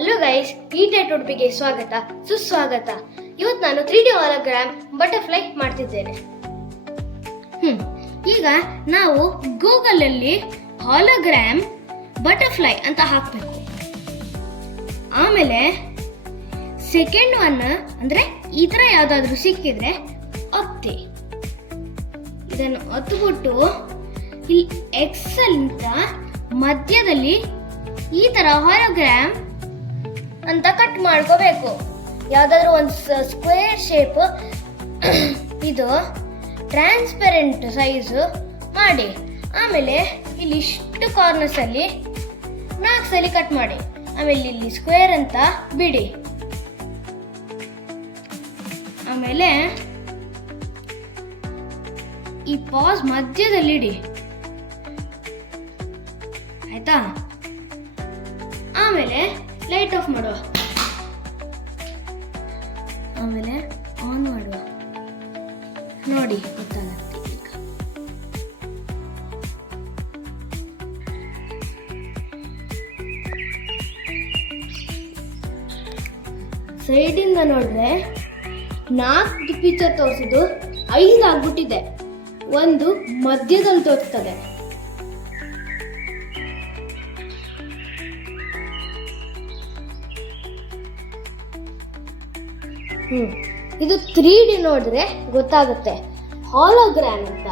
Hello guys, ಈ ಉಡುಪಿಗೆ ಸ್ವಾಗತ ಸುಸ್ವಾಗತ. ಇವತ್ತು ನಾನು 3D ಹಾಲೋಗ್ರಾಮ್ ಬಟರ್ಫ್ಲೈ ಮಾಡ್ತಿದ್ದೇನೆ. ಈಗ ನಾವು ಗೂಗಲ್ ಅಲ್ಲಿ ಹಾಲೋಗ್ರಾಮ್ ಬಟರ್ಫ್ಲೈ ಅಂತ ಹಾಕಬೇಕು. ಆಮೇಲೆ ಸೆಕೆಂಡ್ ಒನ್ ಅಂದ್ರೆ ಈ ತರ ಯಾವ್ದಾದ್ರು ಸಿಕ್ಕಿದ್ರೆ ಒತ್ತಿ. ಇದನ್ನು ಒತ್ತುಬಿಟ್ಟು ಇಲ್ಲಿ ಎಕ್ಸೆಲ್ ಅಂತ ಮಧ್ಯದಲ್ಲಿ ಈ ತರ ಹಾಲೋಗ್ರಾಮ್ ಅಂತ ಕಟ್ ಮಾಡ್ಕೋಬೇಕು. ಯಾವ್ದಾದ್ರು ಒಂದು ಸ್ಕ್ವೇರ್ ಶೇಪ್ ಇದು ಟ್ರಾನ್ಸ್ಪರೆಂಟ್ ಸೈಜ್ ಮಾಡಿ. ಆಮೇಲೆ ಇಲ್ಲಿ ಇಷ್ಟು ಕಾರ್ನರ್ಸ್ ಅಲ್ಲಿ 4 ಸಲ ಕಟ್ ಮಾಡಿ. ಆಮೇಲೆ ಇಲ್ಲಿ ಸ್ಕ್ವೇರ್ ಅಂತ ಬಿಡಿ. ಆಮೇಲೆ ಈ ಪಾಸ್ ಮಧ್ಯದಲ್ಲಿ ಇಡಿ, ಆಯ್ತಾ? ಆಮೇಲೆ ಲೈಟ್ ಆಫ್ ಮಾಡುವ, ಆಮೇಲೆ ಆನ್ ಮಾಡುವ. ನೋಡಿ, ಗೊತ್ತಾಗುತ್ತೆ ಈಗ. ಸೈಡಿಂದ ನೋಡಿದ್ರೆ 4 ಪಿಕ್ಚರ್ ತೋರಿಸಿದ್ದು 5 ಆಗ್ಬಿಟ್ಟಿದೆ. ಒಂದು ಮಧ್ಯದಲ್ಲಿ ತೋರಿಸ್ತದೆ. ಇದು 3D ನೋಡಿದ್ರೆ ಗೊತ್ತಾಗುತ್ತೆ ಹಾಲೋಗ್ರಾಮ್ ಅಂತ.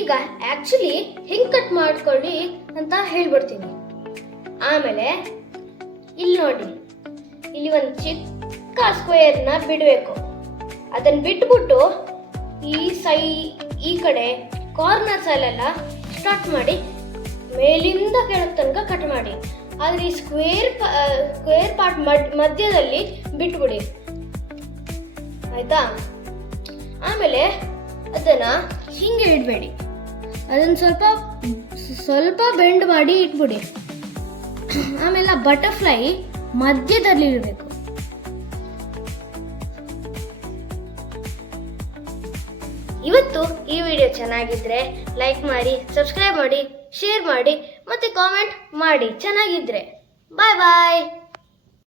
ಈಗ ಆಕ್ಚುಲಿ ಹೆಂಗ್ ಕಟ್ ಮಾಡ್ಕೊಳ್ಳಿ ಅಂತ ಹೇಳ್ಬಿಡ್ತೀನಿ. ಆಮೇಲೆ ಇಲ್ಲಿ ನೋಡಿ, ಇಲ್ಲಿ ಒಂದು ಚಿಕ್ಕ ಸ್ಕ್ವೇರ್ನ ಬಿಡಬೇಕು. ಅದನ್ನ ಬಿಟ್ಬಿಟ್ಟು ಈ ಕಡೆ ಕಾರ್ನರ್ಸ್ ಅಲ್ಲೆಲ್ಲ ಸ್ಟಾರ್ಟ್ ಮಾಡಿ ಮೇಲಿಂದ ಕೆಳಗೆ ತನಕ ಕಟ್ ಮಾಡಿ. ಆದ್ರೆ ಈ ಸ್ಕ್ವೇರ್ ಪಾರ್ಟ್ ಮಧ್ಯದಲ್ಲಿ ಬಿಟ್ಬಿಡಿ, ಆಯ್ತಾ? ಆಮೇಲೆ ಅದನ್ನ ಹಿಂಗೆ ಇಡಬೇಡಿ, ಅದನ್ನ ಸ್ವಲ್ಪ ಬೆಂಡ್ ಮಾಡಿ ಇಟ್ಬಿಡಿ. ಆಮೇಲೆ ಬಟರ್ಫ್ಲೈ ಮಧ್ಯದಲ್ಲಿ ಇಡಬೇಕು. ಇವತ್ತು ಈ ವಿಡಿಯೋ ಚೆನ್ನಾಗಿದ್ರೆ ಲೈಕ್ ಮಾಡಿ, ಸಬ್ಸ್ಕ್ರೈಬ್ ಮಾಡಿ, ಶೇರ್ ಮಾಡಿ ಮತ್ತೆ ಕಾಮೆಂಟ್ ಮಾಡಿ ಚೆನ್ನಾಗಿದ್ರೆ. ಬಾಯ್ ಬಾಯ್.